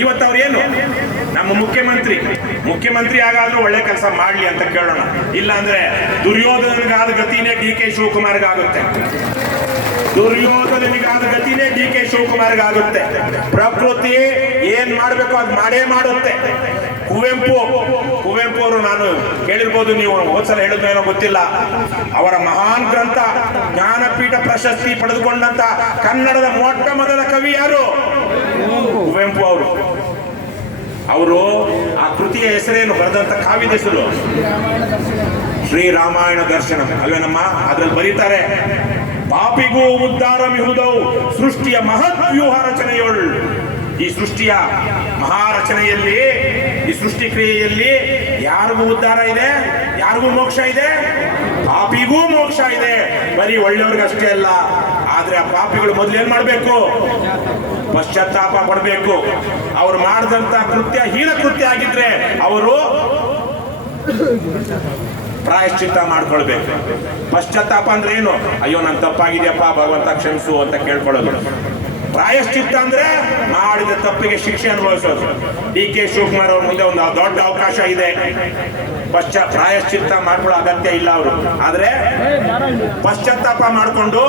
ಇವತ್ತು ಅವ್ರು ಏನು ನಮ್ಮ ಮುಖ್ಯಮಂತ್ರಿ ಆಗಾದ್ರೂ ಒಳ್ಳೆ ಕೆಲಸ ಮಾಡ್ಲಿ ಅಂತ ಕೇಳೋಣ. ಇಲ್ಲ ಅಂದ್ರೆ ದುರ್ಯೋಧನನಿಗಾದ ಗತಿನೇ ಡಿ ಕೆ ಶಿವಕುಮಾರ್ಗಾಗುತ್ತೆ. ದುರ್ಯೋಧನನಿಗಾದ ಗತಿನೇ ಡಿ ಕೆ ಶಿವಕುಮಾರ್ಗಾಗುತ್ತೆ. ಪ್ರಕೃತಿ ಏನ್ ಮಾಡ್ಬೇಕು ಅದು ಮಾಡೇ ಮಾಡುತ್ತೆ. ಕುವೆಂಪು ಅವರು, ನಾನು ಕೇಳಿರ್ಬೋದು, ನೀವು ಹೋದ್ಸಲ ಹೇಳಿದ್ರು ಏನೋ ಗೊತ್ತಿಲ್ಲ, ಅವರ ಮಹಾನ್ ಗ್ರಂಥ ಜ್ಞಾನಪೀಠ ಪ್ರಶಸ್ತಿ ಪಡೆದುಕೊಂಡಂತ ಕನ್ನಡದ ಮೊಟ್ಟ ಮೊದಲ ಕವಿ ಯಾರು? ಕುವೆಂಪು ಅವರು ಆ ಕೃತಿಯ ಹೆಸರೇನು, ಬರೆದಂತ ಕಾವ್ಯದ ಹೆಸರು ಶ್ರೀರಾಮಾಯಣ ದರ್ಶನ ಅಲ್ವೇನಮ್ಮ? ಅದ್ರಲ್ಲಿ ಬರೀತಾರೆ, ಪಾಪಿಗೂ ಉದ್ಧಾರ ಮಿಹುದವು ಸೃಷ್ಟಿಯ ಮಹತ್ ವ್ಯೂಹ ರಚನೆಯೋಳ್. ಈ ಸೃಷ್ಟಿಯ ಮಹಾರಚನೆಯಲ್ಲಿ, ಈ ಸೃಷ್ಟಿ ಕ್ರಿಯೆಯಲ್ಲಿ ಯಾರಿಗೂ ಉದ್ಧಾರ ಇದೆ, ಯಾರಿಗೂ ಮೋಕ್ಷ ಇದೆ, ಪಾಪಿಗೂ ಮೋಕ್ಷ ಇದೆ. ಬರೀ ಒಳ್ಳೆಯವ್ರಿಗಷ್ಟೇ ಅಲ್ಲ. ಆದ್ರೆ ಆ ಪಾಪಿಗಳು ಮೊದಲು ಏನ್ ಮಾಡ್ಬೇಕು? ಪಶ್ಚಾತ್ತಾಪ ಪಡಬೇಕು. ಅವ್ರು ಮಾಡಿದಂತ ಕೃತ್ಯ ಹೀನ ಕೃತ್ಯ ಆಗಿದ್ರೆ ಅವರು ಪ್ರಾಯಶ್ಚಿತ್ತ ಮಾಡ್ಕೊಳ್ಬೇಕು. ಪಶ್ಚಾತ್ತಾಪ ಅಂದ್ರೆ ಏನು? ಅಯ್ಯೋ ನನ್ ತಪ್ಪಾಗಿದೆಯಪ್ಪ ಭಗವಂತ ಕ್ಷಮಿಸು ಅಂತ ಕೇಳ್ಕೊಳ್ಳೋದು. ಪ್ರಾಯಶ್ಚಿತ್ತ ಅಂದ್ರೆ ಮಾಡಿದ ತಪ್ಪಿಗೆ ಶಿಕ್ಷೆ ಅನುಭವಿಸೋದು. ಡಿ ಕೆ ಶಿವಕುಮಾರ್ ಅವ್ರ ಮುಂದೆ ಒಂದು ದೊಡ್ಡ ಅವಕಾಶ ಇದೆ. ಪ್ರಾಯಶ್ಚಿತ್ತ ಮಾಡ್ಕೊಳ್ಳೋ ಅಗತ್ಯ ಇಲ್ಲ ಅವರು. ಆದ್ರೆ ಪಶ್ಚಾತ್ತಾಪ ಮಾಡಿಕೊಂಡು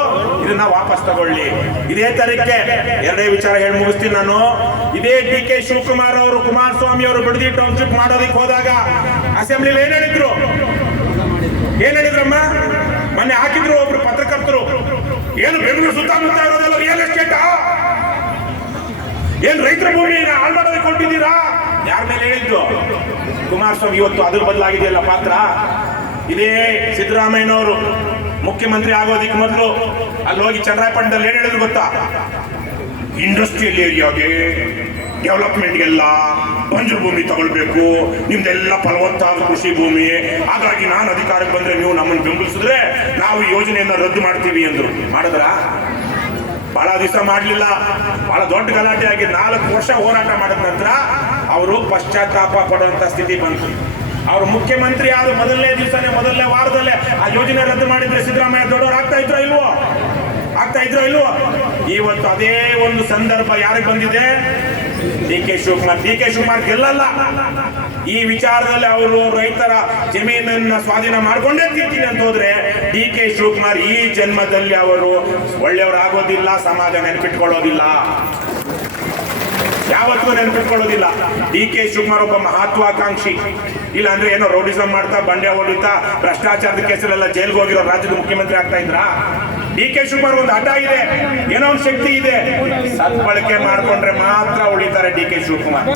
ಇದನ್ನ ವಾಪಸ್ ತಗೊಳ್ಳಿ. ಇದೇ ತರಕ್ಕೆ ಎರಡೇ ವಿಚಾರ ಹೇಳಿ ಮುಗಿಸ್ತೀನಿ ನಾನು. ಇದೇ ಡಿ ಕೆ ಶಿವಕುಮಾರ್ ಅವರು ಕುಮಾರಸ್ವಾಮಿ ಅವರು ಬಿಡದಿ ಟೌನ್ಶಿಪ್ ಮಾಡೋದಕ್ಕೆ ಹೋದಾಗ ಅಸೆಂಬ್ಲಿಲಿ ಏನ್ ಹೇಳಿದ್ರಮ್ಮ? ಮೊನ್ನೆ ಹಾಕಿದ್ರು ಒಬ್ರು ಪತ್ರಕರ್ತರು, ಏನು ಬೆಂಗಳೂರು ಸುತ್ತಮುತ್ತ ಇರೋದೆಲ್ಲ ರಿಯಲ್ ಎಸ್ಟೇಟ್, ಏನ್ ರೈತರ ಭೂಮಿ ಹಾಳು ಮಾಡೋದಕ್ಕೆ ಕೊಟ್ಟಿದ್ದೀರಾ? ಯಾರ ಮೇಲೆ ಹೇಳಿದ್ದು? ಕುಮಾರಸ್ವಾಮಿ. ಇವತ್ತು ಅದ್ರ ಬದಲಾಗಿದೆಯಲ್ಲ ಪಾತ್ರ. ಇದೇ ಸಿದ್ದರಾಮಯ್ಯನವರು ಮುಖ್ಯಮಂತ್ರಿ ಆಗೋದಿಕ್ಕೆ ಮೊದಲು ಅಲ್ಲಿ ಹೋಗಿ ಚಂದ್ರಾಯಪಟ್ಟಣದಲ್ಲಿ ಏನ್ ಹೇಳಿದ್ರು ಗೊತ್ತಾ? ಇಂಡಸ್ಟ್ರಿಯಲ್ ಏರಿಯಾಗೆ ಡೆವಲಪ್ಮೆಂಟ್ಗೆಲ್ಲ ಬಂಜರು ಭೂಮಿ ತಗೊಳ್ಬೇಕು, ನಿಮ್ದೆಲ್ಲ ಫಲವತ್ತಾದ ಕೃಷಿ ಭೂಮಿ, ಹಾಗಾಗಿ ನಾನು ಅಧಿಕಾರಕ್ಕೆ ಬಂದ್ರೆ ನೀವು ನಮ್ಮನ್ನು ಬೆಂಬಲಿಸಿದ್ರೆ ನಾವು ಈ ಯೋಜನೆಯನ್ನ ರದ್ದು ಮಾಡ್ತೀವಿ ಅಂದ್ರು. ಮಾಡಿದ್ರ? ಬಹಳ ದಿವಸ ಮಾಡಲಿಲ್ಲ. ಬಹಳ ದೊಡ್ಡ ಗಲಾಟೆ ಆಗಿ 4 ವರ್ಷ ಹೋರಾಟ ಮಾಡಿದ ನಂತರ ಅವರು ಪಶ್ಚಾತ್ತಾಪ ಪಡುವಂತ ಸ್ಥಿತಿ ಬಂತು. ಅವರು ಮುಖ್ಯಮಂತ್ರಿ ಆದ ಮೊದಲನೇ ದಿವಸನೇ, ಮೊದಲನೇ ವಾರದಲ್ಲೇ ಆ ಯೋಜನೆ ರದ್ದು ಮಾಡಿದ್ರೆ ಸಿದ್ದರಾಮಯ್ಯ ದೊಡ್ಡವರು ಆಗ್ತಾ ಇದ್ರೋ ಇಲ್ವೋ? ಇವತ್ತು ಅದೇ ಒಂದು ಸಂದರ್ಭ ಯಾರಿಗೆ ಬಂದಿದೆ? ಡಿ ಕೆ ಶಿವಕುಮಾರ್ ಗೆಲ್ಲಲ್ಲ. ಈ ವಿಚಾರದಲ್ಲಿ ಅವರು ರೈತರ ಜಮೀನನ್ನ ಸ್ವಾಧೀನ ಮಾಡ್ಕೊಂಡೇ ತಿಂತೀನಿ ಅಂತ ಹೋದ್ರೆ ಡಿ ಕೆ ಶಿವಕುಮಾರ್ ಈ ಜನ್ಮದಲ್ಲಿ ಅವರು ಒಳ್ಳೆಯವರಾಗೋದಿಲ್ಲ, ಸಮಾಜ ನೆನಪಿಟ್ಕೊಳ್ಳೋದಿಲ್ಲ, ಯಾವತ್ತೂ ನೆನಪಿಟ್ಕೊಳ್ಳೋದಿಲ್ಲ. ಡಿ ಕೆ ಶಿವಕುಮಾರ್ ಒಬ್ಬ ಮಹತ್ವಾಕಾಂಕ್ಷಿ. ಇಲ್ಲ ಅಂದ್ರೆ ಏನೋ ರೌಡಿಸಂ ಮಾಡ್ತಾ, ಬಂಡೆ ಹೊಡಿತಾ, ಭ್ರಷ್ಟಾಚಾರದ ಕೇಸಲ್ಲೆಲ್ಲ ಜೈಲ್ಗೆ ಹೋಗಿರೋ ರಾಜ್ಯದ ಮುಖ್ಯಮಂತ್ರಿ ಆಗ್ತಾ ಇದ್ರ? ಡಿ ಕೆ ಶಿವಕುಮಾರ್ ಒಂದು ಹಠ ಇದೆ, ಏನೋ ಒಂದು ಶಕ್ತಿ ಇದೆ. ಸದ್ಬಳಕೆ ಮಾಡ್ಕೊಂಡ್ರೆ ಮಾತ್ರ ಉಳಿತಾರೆ ಡಿ ಕೆ ಶಿವಕುಮಾರ್.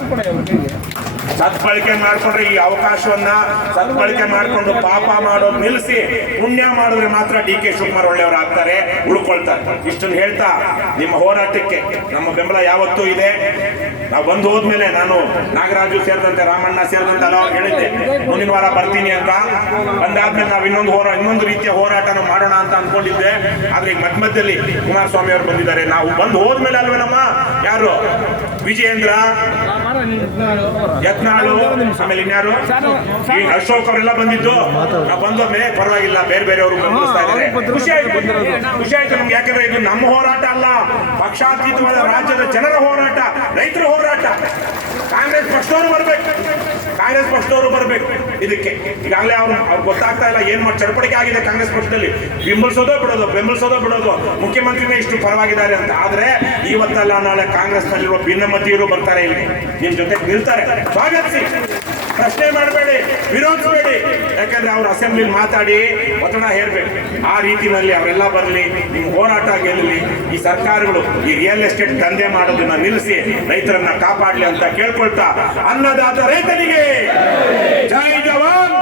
ಸದ್ಬಳಕೆ ಮಾಡ್ಕೊಂಡ್ರೆ, ಈ ಅವಕಾಶವನ್ನ ಸದ್ಬಳಕೆ ಮಾಡ್ಕೊಂಡು ಪಾಪ ಮಾಡೋದು ನಿಲ್ಲಿಸಿ ಪುಣ್ಯ ಮಾಡಿದ್ರೆ ಮಾತ್ರ ಡಿ ಕೆ ಶಿವಕುಮಾರ್ ಒಳ್ಳೆಯವರಾಗ್ತಾರೆ, ಉಳ್ಕೊಳ್ತಾರೆ. ಇಷ್ಟನ್ನು ಹೇಳ್ತಾ ನಿಮ್ಮ ಹೋರಾಟಕ್ಕೆ ನಮ್ಮ ಬೆಂಬಲ ಯಾವತ್ತೂ ಇದೆ. ನಾವು ಬಂದು ಹೋದ್ಮೇಲೆ ನಾನು ನಾಗರಾಜು ಸೇರಿದಂತೆ, ರಾಮಣ್ಣ ಸೇರಿದಂತೆ ಹಲವಾರು ಹೇಳಿದ್ದೆ ಮುಂದಿನ ವಾರ ಬರ್ತೀನಿ ಅಂತ. ಬಂದಾದ್ಮೇಲೆ ನಾವು ಇನ್ನೊಂದು ರೀತಿಯ ಹೋರಾಟನ ಮಾಡೋಣ ಅಂತ ಅನ್ಕೊಂಡಿದ್ದೆ. ಆದ್ರೆ ಈಗ ಮಧ್ಯದಲ್ಲಿ ಕುಮಾರಸ್ವಾಮಿ ಅವರು ಬಂದಿದ್ದಾರೆ. ನಾವು ಬಂದು ಹೋದ್ಮೇಲೆ ಅಲ್ವೇನಮ್ಮ, ಯಾರು ವಿಜಯೇಂದ್ರ, ಯತ್ನಾಳು, ಆಮೇಲೆ ಇನ್ಯಾರು, ಈ ಅಶೋಕ್ ಅವರೆಲ್ಲ ಬಂದಿದ್ದು. ನಾವು ಬಂದೊಮ್ಮೆ ಪರವಾಗಿಲ್ಲ, ಬೇರೆಯವರು ಗಮನಿಸ್ತಾ ಇದ್ದಾರೆ. ಖುಷಿ ಆಯ್ತು ನಮ್ಗೆ. ಯಾಕಂದ್ರೆ ಇದು ನಮ್ಮ ಹೋರಾಟ ಅಲ್ಲ, ಪಕ್ಷಾತೀತವಾದ ರಾಜ್ಯದ ಜನರ ಹೋರಾಟ, ರೈತರ ಹೋರಾಟ. ಕಾಂಗ್ರೆಸ್ ಪಕ್ಷದವರು ಬರ್ಬೇಕು ಇದಕ್ಕೆ. ಈಗಾಗಲೇ ಅವ್ರು ಗೊತ್ತಾಗ್ತಾ ಇಲ್ಲ ಏನ್ ಮಾಡಿ ಚಟಪಟಿಕೆ ಆಗಿದೆ ಕಾಂಗ್ರೆಸ್ ಪಕ್ಷದಲ್ಲಿ. ಬೆಂಬಲಿಸೋದೋ ಬಿಡೋದು, ಮುಖ್ಯಮಂತ್ರಿನೇ ಇಷ್ಟು ಪರವಾಗಿದ್ದಾರೆ ಅಂತ. ಆದ್ರೆ ಇವತ್ತಲ್ಲ ನಾಳೆ ಕಾಂಗ್ರೆಸ್ ನಲ್ಲಿರುವ ಭಿನ್ನಮತೀಯರು ಬರ್ತಾರೆ, ಇಲ್ಲಿ ನಿಮ್ ಜೊತೆ ನಿಲ್ತಾರೆ. ಸ್ವಾಗತಿಸಿ. ಪ್ರಶ್ನೆ ಮಾಡಬೇಡಿ, ವಿರೋಧಿಸಬೇಡಿ. ಯಾಕಂದ್ರೆ ಅವ್ರು ಅಸೆಂಬ್ಲಿಲಿ ಮಾತಾಡಿ ಒತ್ತಡ ಹೇರಬೇಕು. ಆ ರೀತಿಯಲ್ಲಿ ಅವರೆಲ್ಲ ಬರಲಿ, ನಿಮ್ಮ ಹೋರಾಟ ಗೆಲ್ಲಲಿ. ಈ ಸರ್ಕಾರಗಳು ಈ ರಿಯಲ್ ಎಸ್ಟೇಟ್ ದಂಧೆ ಮಾಡೋದನ್ನ ನಿಲ್ಲಿಸಿ ರೈತರನ್ನ ಕಾಪಾಡಲಿ ಅಂತ ಕೇಳ್ಕೊಳ್ತಾ, ಅನ್ನದಾತ ರೈತನಿಗೆ ಜೈ ಜವಾನ್,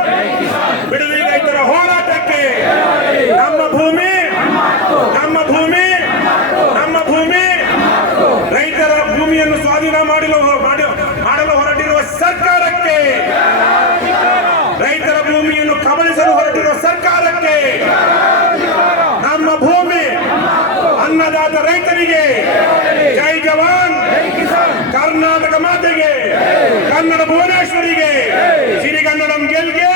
ಬಿಡದಿ ರೈತರ ಹೋರಾಟಕ್ಕೆ. ನಮ್ಮ ಭೂಮಿ ನಮ್ಮ ಭೂಮಿ ನಮ್ಮ ಭೂಮಿ. ರೈತರ ಭೂಮಿಯನ್ನು ಸ್ವಾಧೀನ ಮಾಡಲು ಹೊರಟಿರುವ ಸರ್ಕಾರಕ್ಕೆ, ರೈತರ ಭೂಮಿಯನ್ನು ಕಬಳಿಸಲು ಹೊರಟಿರುವ ಸರ್ಕಾರಕ್ಕೆ, ನಮ್ಮ ಭೂಮಿ ಅನ್ನದಾತ ರೈತರಿಗೆ ಜೈ ಜವಾನ್. ಕರ್ನಾಟಕ ಮಾತೆಗೆ, ಕನ್ನಡ ಭುವನೇಶ್ವರಿಗೆ, ಸಿರಿಗನ್ನಡಂ ಗೆಲ್ಗೆ.